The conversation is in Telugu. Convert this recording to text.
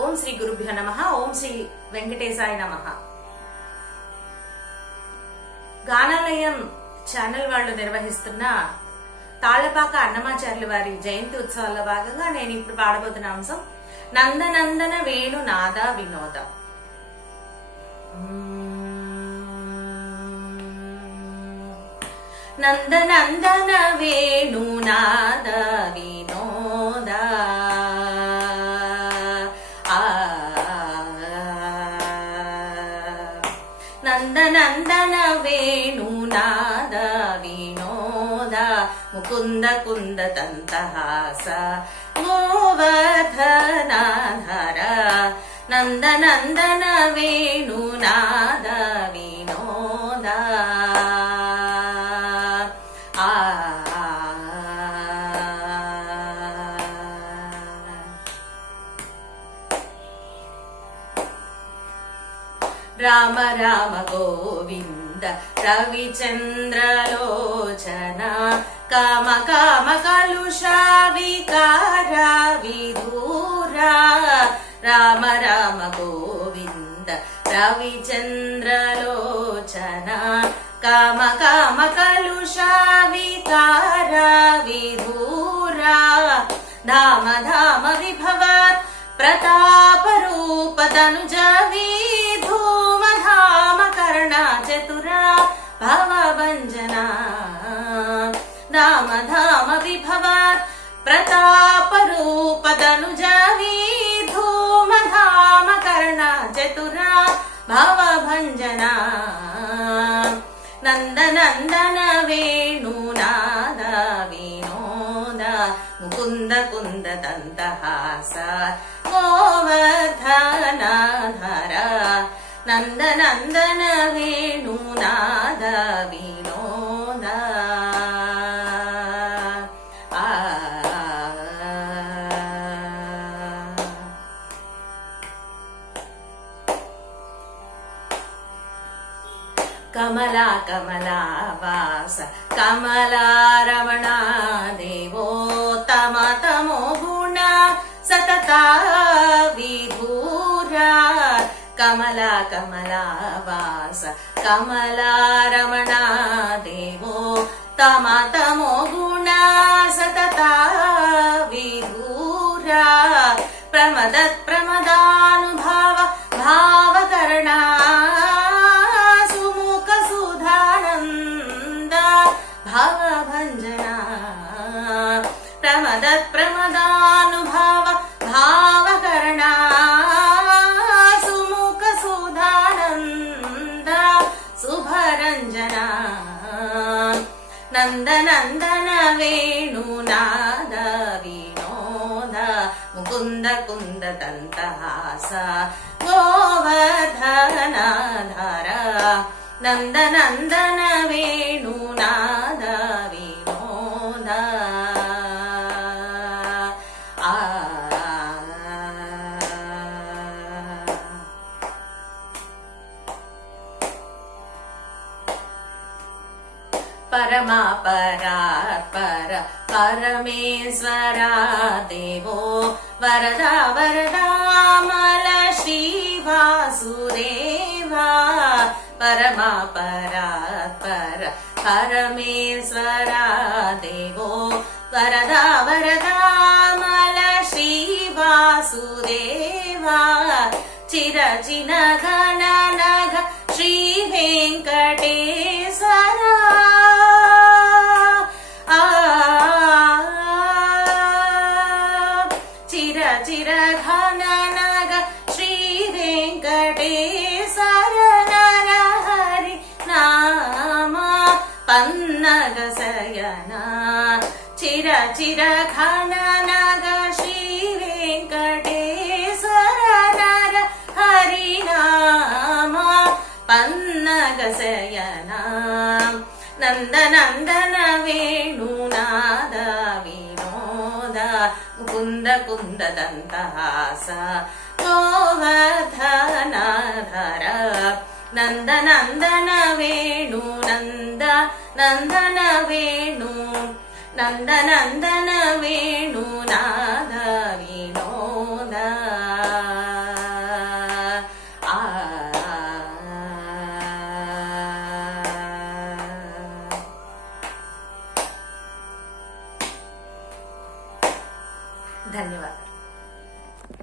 ఓం శ్రీ గురుభ్యో నమః. ఓం శ్రీ వెంకటేశాయ నమః. గానాలయం ఛానల్ వాళ్ళు నిర్వహిస్తున్న తాళ్లపాక అన్నమాచార్యుల వారి జయంతి ఉత్సవాల్లో భాగంగా నేను ఇప్పుడు పాడబోతున్న అంశం నందనందన వేణు నాద వినోద. నందనందన వేణు నాద వినోద నందనందన వేణు నాద వినోద ముకుంద కుంద తంతహాస గోవర్ధనాధర నందనందన వేణు నాద వినోద రామ రామ గోవింద రవిచంద్రలోచన కామ కామ కలుష వికార విదూరా రామ రామ గోవింద రవిచంద్రలోచన కామ కామ కలుష వికార విదూరా ధామ ధామ విభవ ప్రతాప రూప తనుజ విధూమ ధామ కర్ణ చతురా భవ భంజనా ధామ ధామ విభవ ప్రతాప రూప తనుజ విధూమ ధామ కర్ణ చతురా భవ భంజనా నందనందన వేణు నాద వినోద ముకుంద కుంద దంతహాస గోవర్ధనాధర నందనందన వేణు నాద వినోద కమలా కమలా వాస కమలా రమణ దేవోత్తమ తమో గుణ సతత విధూరా కమలా కమలా వాస కమలా రమణ దేవోత్తమ తమో గుణ సతత విధూరా ప్రమదత్ ప్రమదానుభావ భావకరణ భవ భంజనా ప్రమదత్ ప్రమదానుభావ భావకరణ సుముఖ సుధానంద శుభరంజనా నందనందన వేణు నాద వినోద ముకుంద కుంద దంతహాస గోవర్ధనాధర నందనందన వేణు నాద వినోద పరమా పరాత్పర పరమేశ్వరా దేవో వరదా వరదామల శ్రీ వాసుదేవా పరమా పరాత్పర పరమేశ్వరా దేవో వరదా వరదామల శ్రీ వాసుదేవా చిరచిన ఘన నఘ శ్రీ వెంకటేశ్వరా చిర చిర ఘన నఘ శ్రీ వెంకటేశ్వర నరహరి నామ పన్నగ శయన చిర చిర ఘన నఘ శ్రీ వెంకటేశ్వర నర హరి నామ పన్నగ శయన నందనందన వేణు నాద వినోద ముకుంద కుంద దంతహాస గోవర్ధనాధర నందనందన వేణు నంద నందన వేణు నందనందన వేణు నాద వినోద ధన్యవాదాలు.